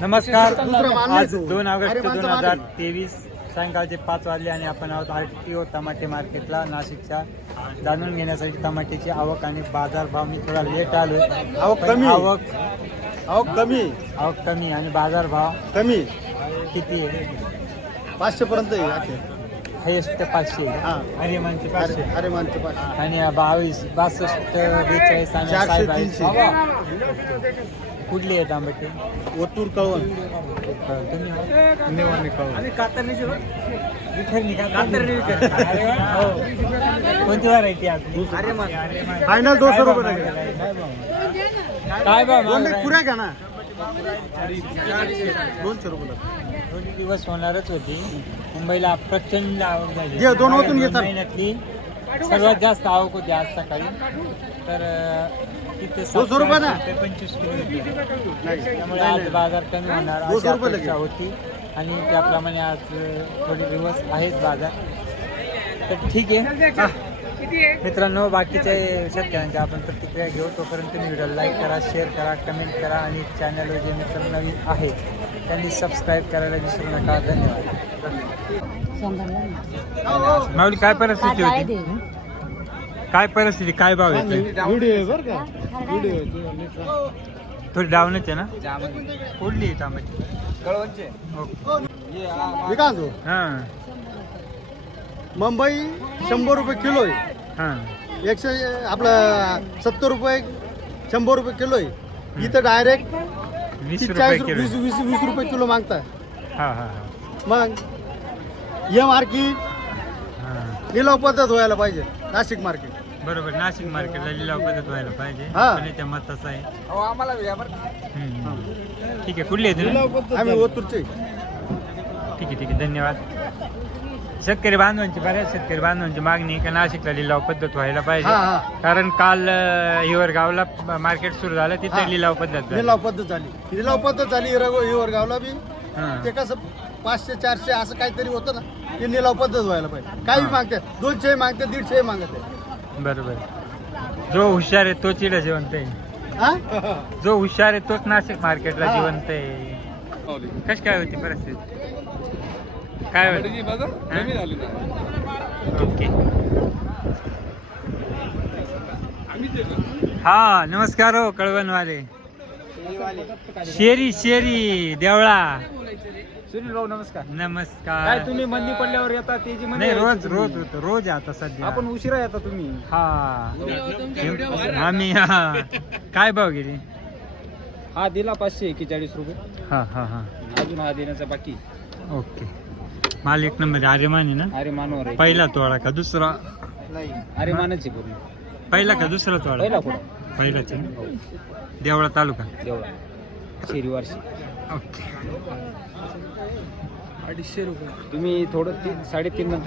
नमस्कार. आज. दोन ऑगस्ट दोन हजार. तेवीस सायंकाळचे पाच वाजले आणि आपण आहोत आर टी ओ टमाटे मार्केटला. नाशिकच्या जाणून घेण्यासाठी टमाट्याची आवक आणि बाजारभाव. मी थोडा लेट आलोय. आवक कमी. आवक अहो कमी. आवक कमी आणि बाजारभाव कमी. किती आहे? पाचशे पर्यंत. हायेस्ट पाचशे हा. आर्यमानचे अरे पाचशे अरे पाचशे. आणि बावीस बासष्ट बेचाळीस आणि कुठली आहे टमाटे ओतूर कळवण तुम्ही कळवण हो. कोणती व्हरायटी आपली? फायनल दोनशे रुपये. काय बा दोन एक पुऱ्या घ्या ना. दोनशे रुपये. दोन दिवस होणारच होती. मुंबईला प्रचंड आवक झाली. दोन ओतून घे, चल. महिन्यातली सर्वात जास्त आवक होती आज सकाळी. तर तिथे पंचवीस किलो होती. नाही. त्यामुळे आज बाजार कमी होणार. अशी अपेक्षा लगेच. होती. आणि त्याप्रमाणे आज थोडे दिवस आहेत बाजार. तर ठीक आहे. मित्रांनो बाकीच्या शेतकऱ्यांच्या आपण प्रतिक्रिया घेऊ. तोपर्यंत तुम्ही व्हिडिओ लाईक करा शेअर करा कमेंट करा आणि चॅनलवर जे मित्र नवीन आहेत त्यांनी सबस्क्राईब करायला विसरू नका. धन्यवाद. माऊली काय परिस्थिती होती? काय परिस्थिती? काय भाव व्हिडिओ आहे बरं का? व्हिडिओ आहे. थोडी डाऊनच आहे ना? कुठली आहे हां. मुंबई शंभर रुपये किलो आहे. हां. एकशे आपलं सत्तर रुपये शंभर रुपये किलो आहे. इथं डायरेक्ट वीस तीस रुपये चाळीस किलो वीस वीस वीस रुपये किलो मागताय. हां हां हां. मग हे मार्केट. हां. लिलाव पद्धत व्हायला पाहिजे नाशिक मार्केट. बरोबर नाशिक मार्केटला लिलाव पद्धत व्हायला पाहिजे. हा. पण त्या मताचं आहे. हम्म. ठीक आहे कुठली आहे. तुम्ही आम्ही ओतूरचे. ठीक आहे ठीक आहे धन्यवाद. शेतकरी बांधवांची बऱ्याच शेतकरी बांधवांची मागणी आहे का नाशिकला लिलाव पद्धत व्हायला हा पाहिजे. हा कारण काल अं, हिवरगावला मार्केट सुरू झालं हा. तिथे लिलाव पद्धत झाली. लिलाव पद्धत झाली. लिलाव पद्धत झाली हिरग- हिवरगावला बी. हां. ते कसं पाचशे चारशे असं काहीतरी होतं ना ते निलाव पद्धत व्हायला पाहिजे. काही. मागते दोनशे मागते दीडशे मागते. बरोबर. जो हुशार आहे तोच इकडे जिवंत आहे. हा? जो हुशार आहे तोच नाशिक मार्केटला. जिवंत आहे. कशी काय होती परिस्थिती? काय होती? ओके. हा नमस्कार हो कळवणवाले. शेरी शेरी देवळा. सुनील भाऊ नमस्कार. नमस्कार. काय तुम्ही मंदी पडल्यावर येता ते जी मंदी नाही आहे रोज रोज. होतो रोज आहे आता सध्या. आपण उशिरा येता तुम्ही. हा. आम्ही हा. काय भाव गेली? हा दिला पाचशे एक्केचाळीस रुपये. हा हा हा. अजून हा देण्याचा बाकी ओके. माल एक नंबर आर्यमान आहे ना? अरे मानवर आहे. पहिला तोडा का दुसरा? अरे मानाची पूर्ण. पहिला का दुसरा तोडा पहिला कुठं? पहिलाच आहे ना? देवळा तालुका. देवळा. शेरी वारशी. ओके. अडीचशे रुपये तुम्ही थोडं तीन साडेतीन नंतर